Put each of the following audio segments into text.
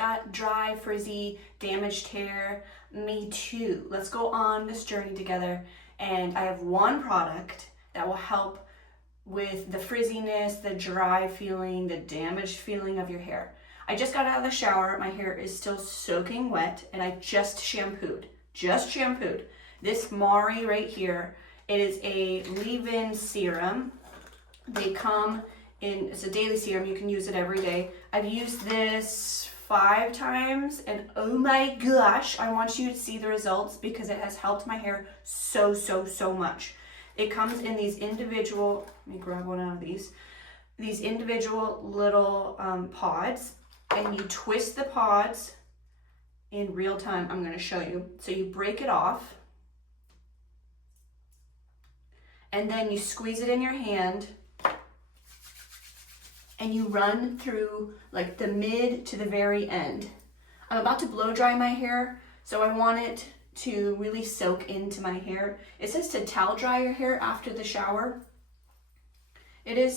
got dry, frizzy, damaged hair. Me too. Let's go on this journey together. And I have one product that will help with the frizziness, the dry feeling, the damaged feeling of your hair. I just got out of the shower. My hair is still soaking wet and I just shampooed. This MAREE right here. It is a leave-in serum. They come in, it's a daily serum. You can use it every day. I've used this 5 times and oh my gosh, I want you to see the results because it has helped my hair so much. It comes in these individual, let me grab one out of these individual little pods, and you twist the pods in real time. I'm going to show you. So you break it off and then you squeeze it in your hand and you run through like the mid to the very end. I'm about to blow dry my hair, so I want it to really soak into my hair. It says to towel dry your hair after the shower. It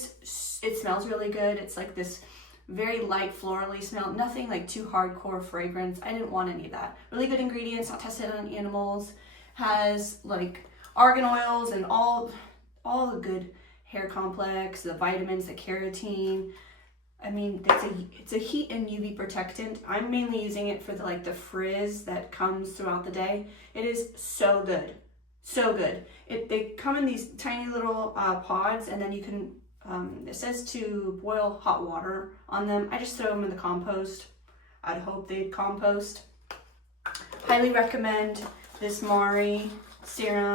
smells really good. It's like this very light florally smell, nothing like too hardcore fragrance. I didn't want any of that. Really good ingredients, not tested on animals. Has like argan oils and all the good hair complex, the vitamins, the keratin. I mean, it's a heat and UV protectant. I'm mainly using it for the frizz that comes throughout the day. It is so good, so good. They come in these tiny little pods, and then you can, it says to boil hot water on them. I just throw them in the compost. I'd hope they'd compost. Highly recommend this MAREE serum.